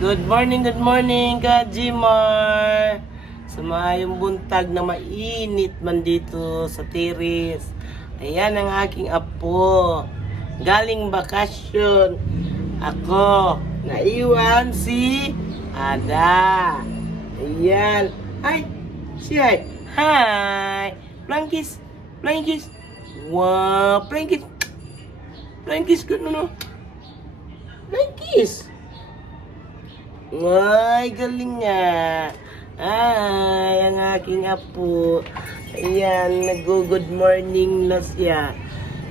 Good morning, Kajimar. Sa maayong buntag na mainit man dito sa terrace. Ayan ang aking apo. Galing bakasyon. Ako, naiwan si Ada. Ayan. Hi. Say hi. Hi. Blankis. Blankis. Wow. Blankis. Blankis ko no. Blankis. Ay, galing nga. Ay, ang aking apo. Ayan, nag-good morning na siya.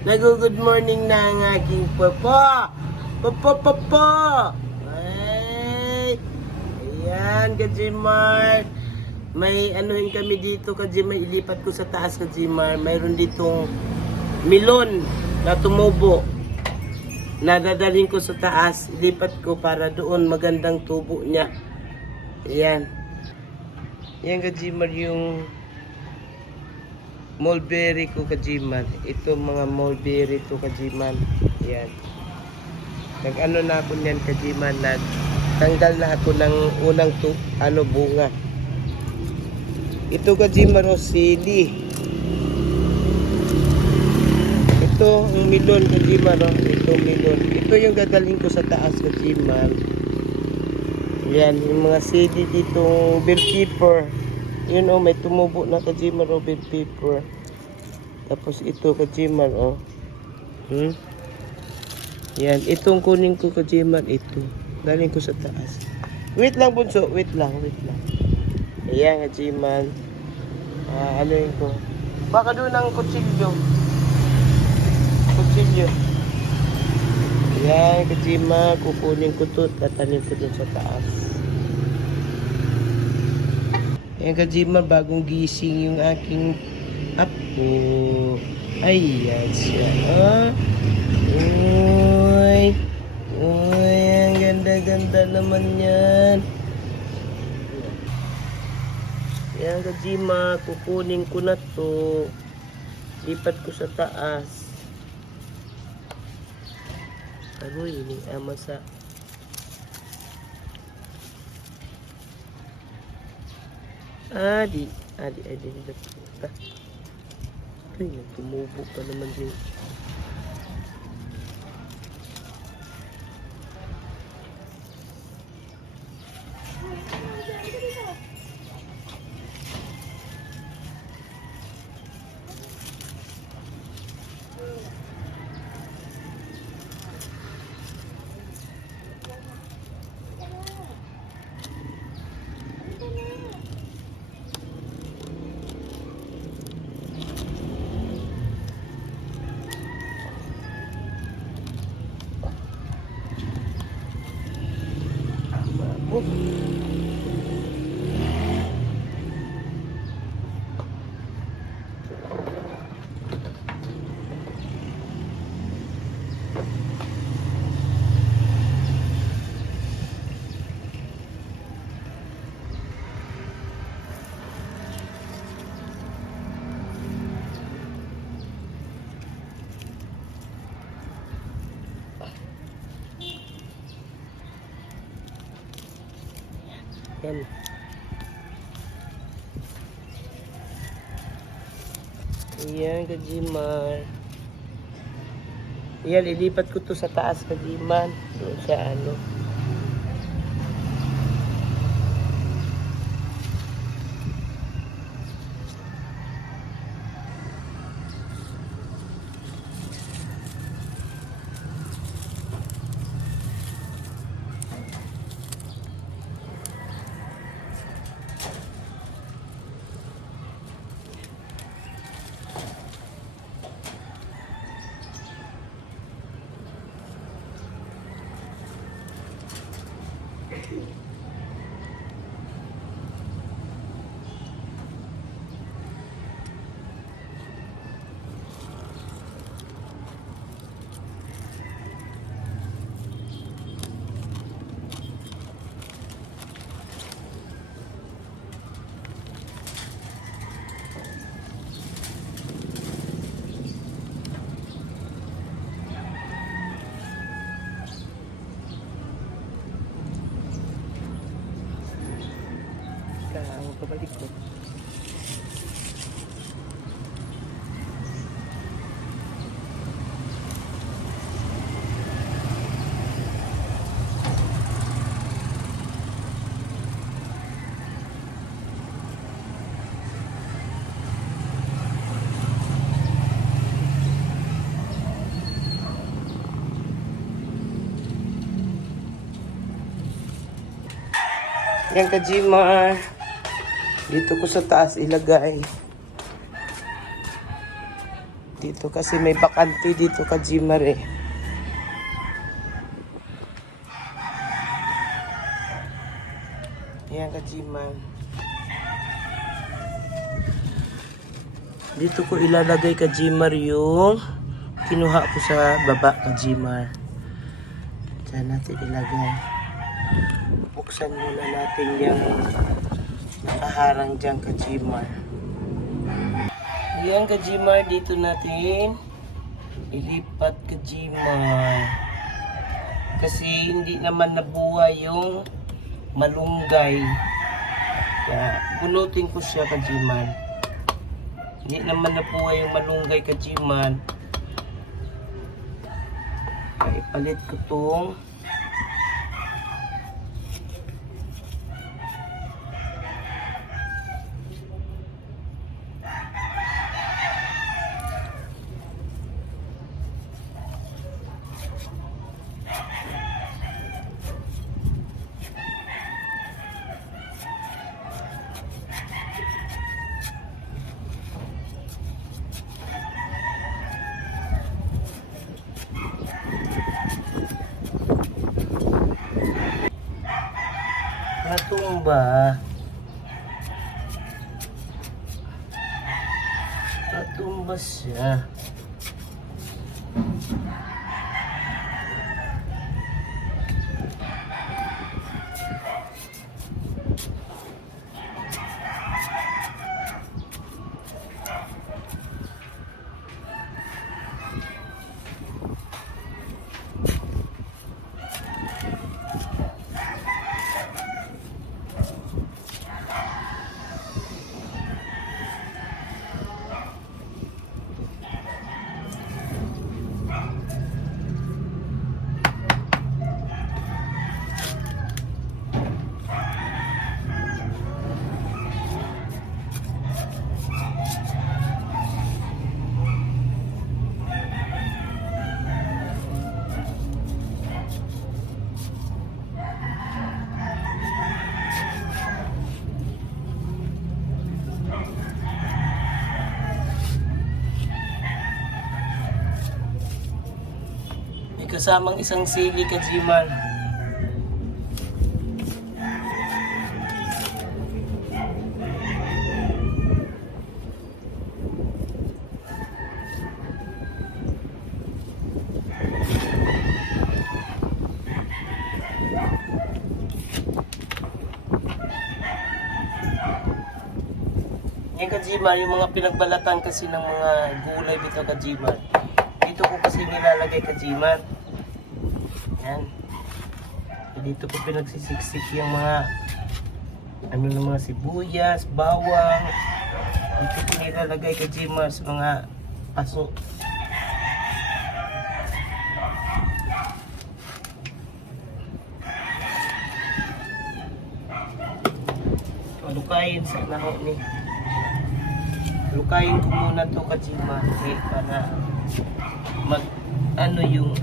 Nag-good morning na ang aking papa. Papa. Ay, ayan, Kajimar. May anuhin kami dito, Kajimar. Ilipat ko sa taas, Kajimar. Mayroon ditong milon na tumubo. Nadadaling ko sa taas, ilipat ko para doon magandang tubo niya. Ayan. Ayan, Kajimar, yung mulberry ko, Kajimar. Ito mga mulberry to, Kajimar. Ayan. Nag-ano na ako niyan, Kajimar. Nagtanggal na ako ng unang bunga. Ito, Kajimar, o sili. Ito ang milon, Kajimar, no? Ito milon. Ito yung dadalhin ko sa taas, Kajimar. Yan, yung mga CD dito, bell pepper. Yun, may tumubo na, Kajimar, bell pepper. Tapos ito, Kajimar, Yan, itong kunin ko, Kajimar, ito. Dalhin ko sa taas. Wait lang, bunso, wait lang. Ayan, Kajimar. Ano yun ko? Baka doon ang kutsilyo. Ayan, Kajimar, kukunin ko to, tatanim ko dun sa taas. Ayan, Kajimar, bagong gising yung aking apo. Ayan siya. Uy, ang ganda naman yan. Ayan, Kajimar, kukunin ko na to. Lipat ko sa taas. Aroy, ini ama sa Adi dito. Ay, tumubo pa naman din. Yan. Ayan, Kajimar. Ayan, ilipat ko to sa taas, Kajimar. Doon sa ano. ang pabalik ko. Yan Kajimar. Dito ko sa taas ilagay. Dito kasi may bakante dito Kajimar eh. Yan Kajimar. Dito ko ilalagay Kajimar yung kinuha ko sa baba Kajimar. Diyan natin ilagay. Buksan muna natin yung nakaharang dyan Kajimar. Yan Kajimar, dito natin ilipat Kajimar. Kasi hindi naman nabuhay yung malunggay. Kaya bunutin ko siya Kajimar. Hindi naman nabuhay yung malunggay Kajimar. Kaya ipalit ko tong natumba. Natumba siya. Kasamang isang sili Kajimar. Yan Kajimar, yung mga pinagbalatan kasi ng mga gulay dito Kajimar. Dito ko kasi nilalagay Kajimar. Yan. Dito ko pinagsisiksik yung mga ng mga sibuyas, bawang. Dito ko nilalagay Kajimar sa mga paso. Lukayin sa laho ni. Lukayin ko muna to Kajimar para mag yung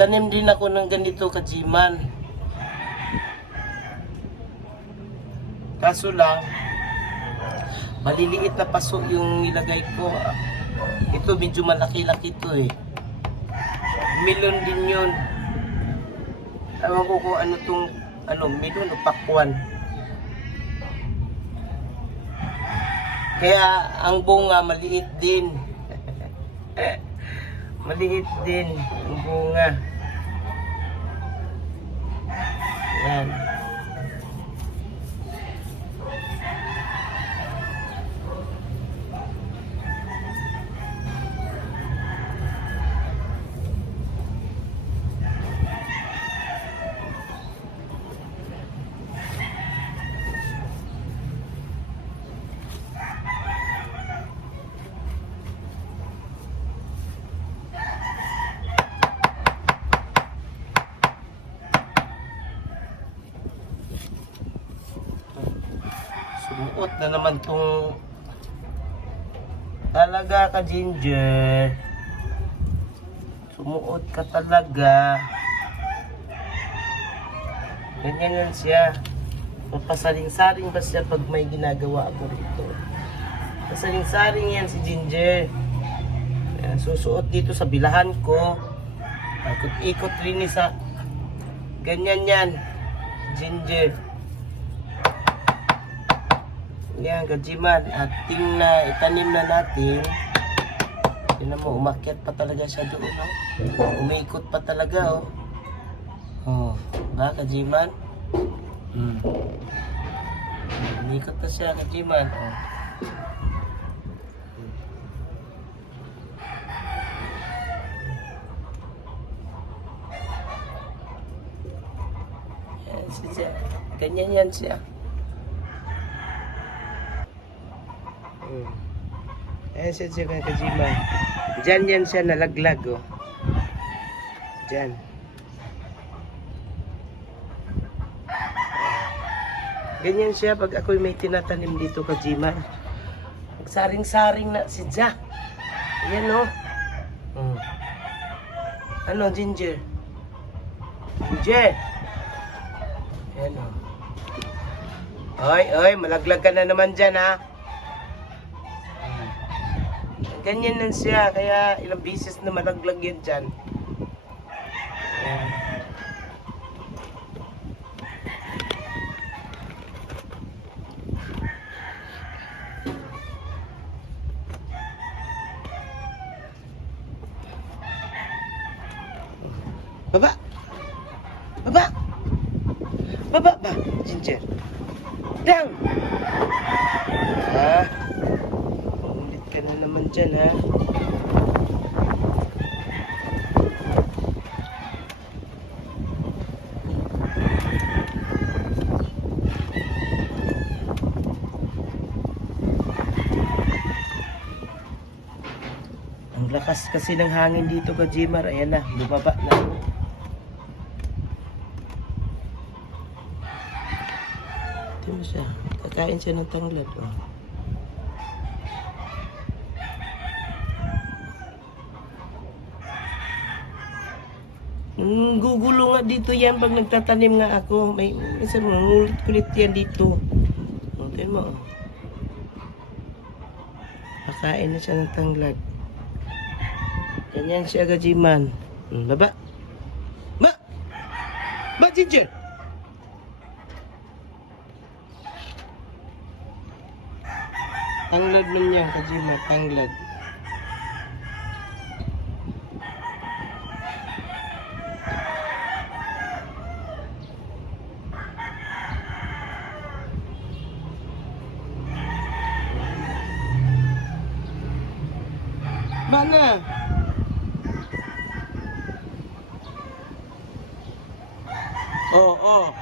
Nagtanim din ako ng ganito kajiman. Kaso lang, maliliit na paso yung nilagay ko. Ito medyo malaki-laki to eh. Melon din yun. Ewan ko kung ano tong, melon o pakwan. Kaya ang bunga maliit din. Maliit din ang bunga. Yan. Sumuot na naman tong talaga ka Ginger. Sumuot ka talaga. Ganyan yan siya. Papasaring-saring ba siya pag may ginagawa ako rito? Pasaring-saring yan si Ginger. Ayan, susuot dito sa bilahan ko. Ikot-ikot rin sa ganyan yan. Ginger. Yan, kajiman. At itanim na natin. Tignan mo, umakyat pa talaga siya doon. No? Umiikot pa talaga. Oh, ba, kajiman? Umiikot pa siya, kajiman. Yan siya. Ganyan yan siya. Ayan siya kay kajiman. Diyan yan siya nalaglag, oh. Diyan. Ganyan siya pag ako'y may tinatanim dito kajiman. Magsaring-saring na si Jack. Ayan, oh. Ano, Ginger? Ginger! Ayan, oh. Oy, malaglag ka na naman dyan, ha? Ganyan lang siya, kaya ilang beses na malaglag yan dyan. Ayan. Baba! Baba! Baba ba, Ginger? Dang! Ulit ka na naman dyan, ha? Ang lakas kasi ng hangin dito ka, Jimar. Ayan na, bumaba na. Ito mo siya. Kakain siya ng tanglad, oh. Gugulo nga dito yan pag nagtatanim nga ako. May isang ngulit-kulit yan dito. O, tingnan mo. Kakain na siya ng tanglad. Ganyan siya, gajiman. Baba. Ba! Ba, Ginger! Tanglad nun yan, kajiman. Tanglad. Mana? Oo.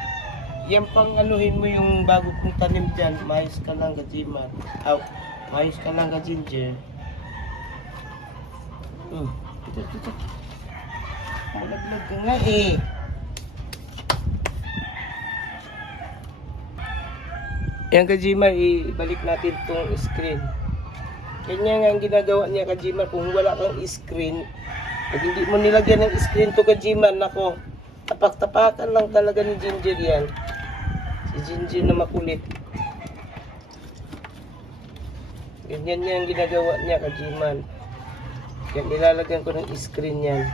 Yan pang anuhin mo yung bago kong tanim dyan. Mayos ka lang, gajiman. Mayos ka lang, Ginger. Ito. Malaglag ka nga eh. Yan, Kajimar, ibalik natin itong screen. Ganyan nga ang ginagawa niya, Kajimar. Kung wala kang screen, Pag hindi mo nilagyan ng screen to Kajiman, nako, tapak-tapakan lang talaga ni Ginger yan. Si Ginger na makulit. Ganyan niya ang ginagawa niya Kajiman. Kaya nilalagyan ko ng screen yan.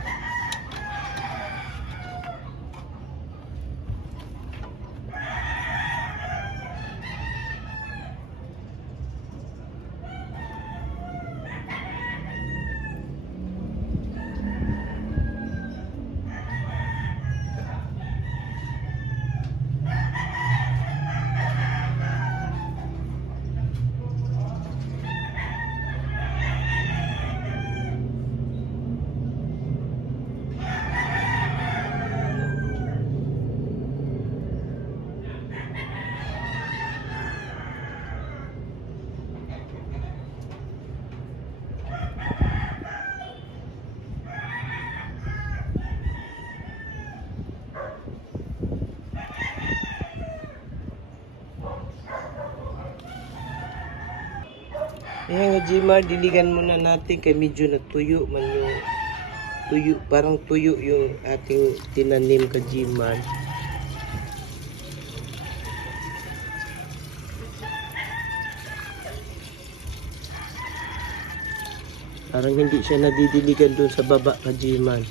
Ayan Kajimar, diligan muna natin kay medyo natuyo man yung tuyo, parang tuyo yung ating tinanim Kajimar. Parang hindi siya nadidiligan doon sa baba Kajimar.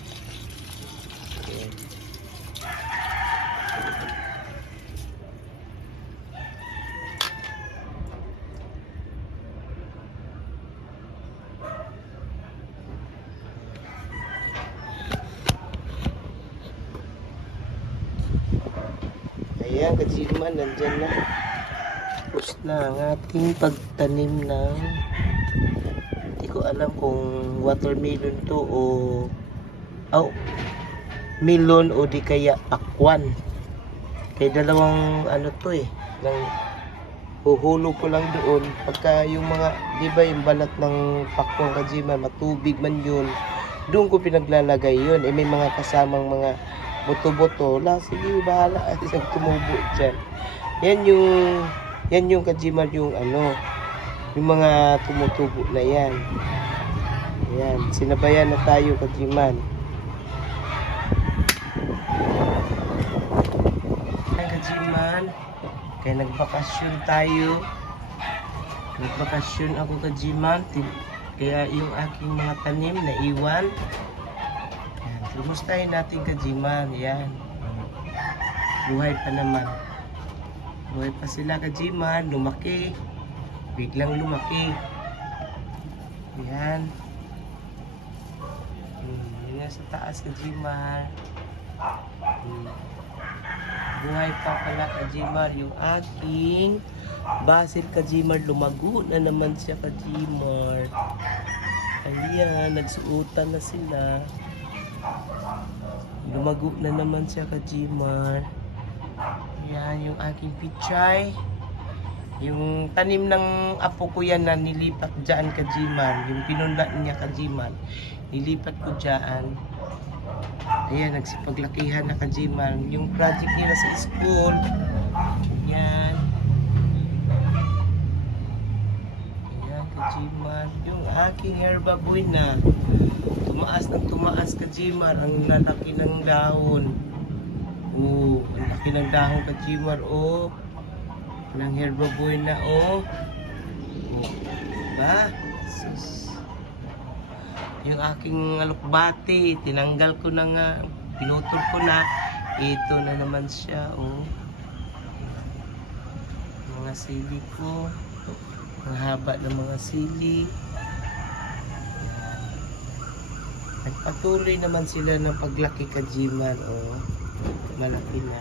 Ayan, Kajimar, nandyan na. Tapos na ang ating pagtanim ng, hindi ko alam kung watermelon to o melon o di kaya pakwan. Kaya dalawang ano to ng huhulog ko lang doon. Pagka yung mga, di ba yung balat ng pakwan Kajimar, matubig man yun, doon ko pinaglalagay yun. May mga kasamang mga boto-boto. Sige, bahala. Isang tumubo dyan. Yan yung Kajimar, yung yung mga tumutubo na yan. Yan. Sinabayan na tayo Kajimar. Kajimar. Kaya nagbakasyon tayo. Nagbakasyon ako Kajimar. Kaya yung aking mga tanim na iwan. Lumustahin natin Kajimar. Yan. Buhay pa naman. Buhay pa sila Kajimar. Lumaki. Biglang lumaki. Yan. Yan na sa taas Kajimar. Buhay pa pala Kajimar. Yung aking basil Kajimar. Lumago na naman siya Kajimar. Ayan. Nagsuutan na sila. Lumago na naman siya Kajimar. Yan yung aking pichay. Yung tanim ng apo ko yan na nilipat dyan Kajimar. Yung pinunla niya Kajimar. Nilipat ko dyan. Ayan, nagsipaglakihan na Kajimar. Yung project nila sa school. Yan. Ayan Kajimar. Yung aking herba buena. Tumaas ng tumaas Kajimar, ang lalaki ng dahon. Ang laki ng dahon Kajimar, ng herba buena, diba? Sus. Yung aking alokbati, tinanggal ko na nga, pinutol ko na, ito na naman siya, mga sili ko, ang haba ng mga sili. Nagpatuloy naman sila ng paglaki Kajimar, malaki na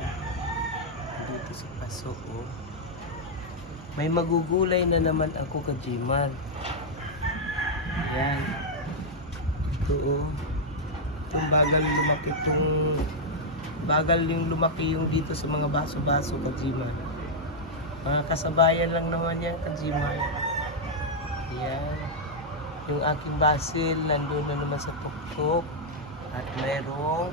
dito sa paso, may magugulay na naman ako Kajimar. Yan ito, itong bagal yung lumaki yung dito sa mga baso-baso Kajimar. Mga kasabayan lang naman yan Kajimar. Yan. Yung aking basil, nandun na naman sa tuktok. At mayroong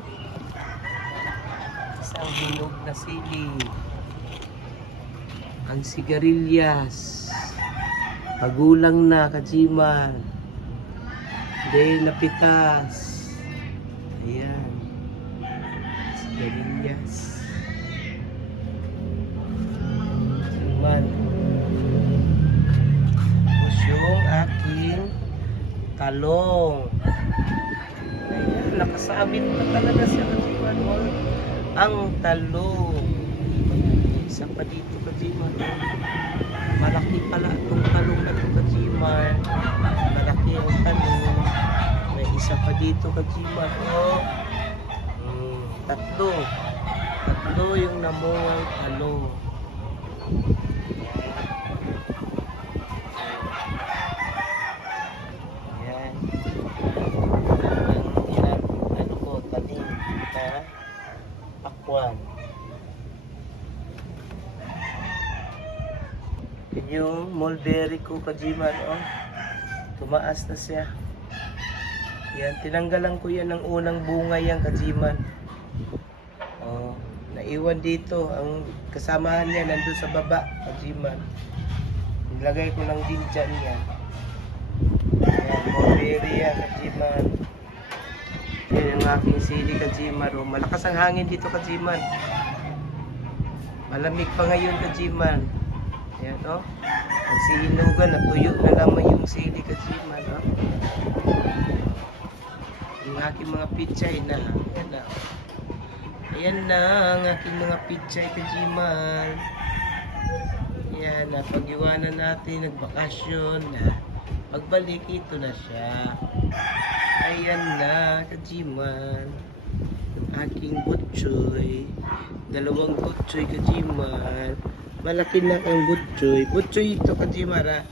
isang hinog na sili. Ang sigarilyas. Magulang na Kajimar. Dahil napitas. Ayan. Sigarilyas. Naman. Tapos yung aking talong. Ayan, nakasabit na talaga siya kajiman. Ang talong. Isa pa dito kajiman. Malaki pala itong talong na ito kajiman. Malaki ang talong. May isa pa dito kajiman. Oh. Tatlo. Tatlo yung namungang talong. Ayan. Yan. Ano ko, tanim na pakwan. Yan yung mulberry ko kajiman. Oh. Tumaas na siya. Yan, tinanggalan ko yan ng unang bunga yan kajiman. Oh, naiwan dito. Ang kasamahan niya nandun sa baba kajiman. Nilagay ko lang din dyan yan. Yan, mulberry yan kajiman. Yan yung aking sili kajiman. Oh, malakas ang hangin dito kajiman. Malamig pa ngayon kajiman. Yan oh. Ang sihinugan, natuyo na naman yung sili kajiman oh. Yung aking mga pichay na. Yan na. Ayan na ang aking mga pichay kajiman. Yan na. Pag-iwanan natin, nagbakasyon na. Pagbalik, ito na siya. Ayan na kajiman. Ang aking butchoy. Dalawang butchoy kajiman. Malaki na ang butchoy. Butchoy ito kajiman ha.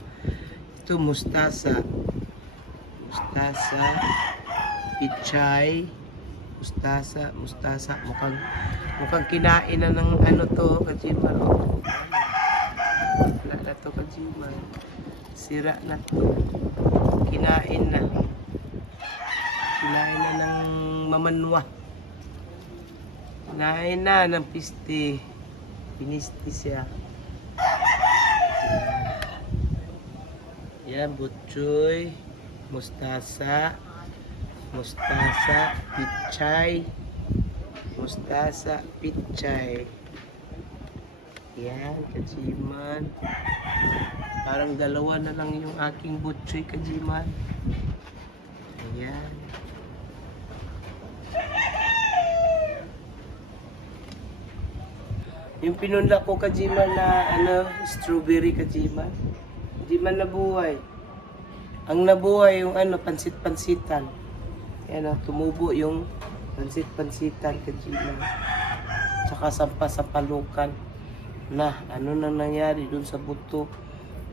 Ito mustasa. Mustasa. Pichay, mustasa, mukhang kinain na ng ano to, kajiman. Wala na to, kajiman. Sira na to. Kinain na. Kinain na ng mamanwa. Kinain na ng piste. Piniste siya. Yan, butchoy, mustasa. Mustasa, pichay. Mustasa, pichay. Yan, kajiman. Parang dalawa na lang yung aking butchoy, kajiman. Ayan. Yung pinunla ko, kajiman, na strawberry, kajiman. Kajiman nabuhay. Ang nabuhay yung pansit-pansitan. Yan o, tumubo yung pansit-pansitan kajiman. Tsaka sampa-sampalukan. Na, ano na nangyari dun sa buto?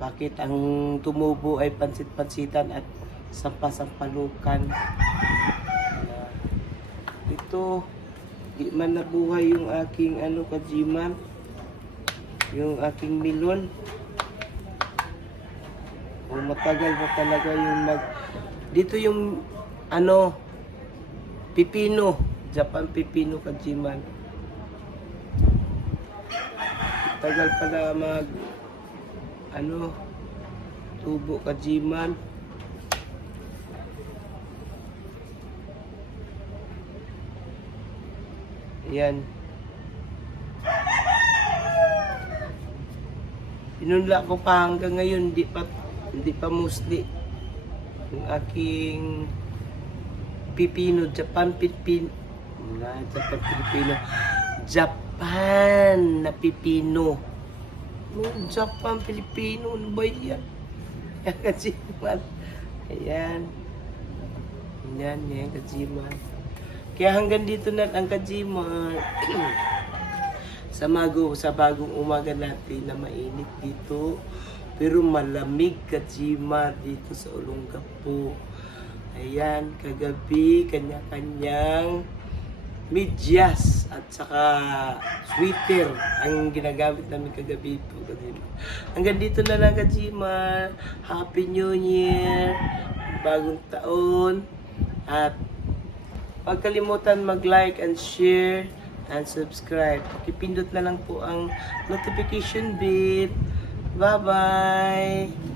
Bakit ang tumubo ay pansit-pansitan at sampa-sampalukan? Ito, di man nabuhay yung aking kajiman. Yung aking milon. O matagal ba talaga yung dito yung pipino, Japan pipino kajiman. Tagal pala tubo kajiman. Yan. Pinunla ko pa hanggang ngayon, hindi pa musli. Yung aking pipino, Japan pipino. Japan pipino. Japan na pipino. Japan Pilipino. Ano ba yan? Yan kajiman. Ayan. Yan kajiman. Kaya hanggang dito na ang kajiman. sa bagong umaga natin na mainit dito. Pero malamig kajiman dito sa Olongapo. Ayan, kagabi, kanya-kanyang medyas at saka sweater ang ginagamit namin kagabi ito. Hanggang dito na lang kajiman. Happy New Year, bagong taon, at huwag kalimutan mag-like and share and subscribe. Pakipindot na lang po ang notification bell. Bye-bye!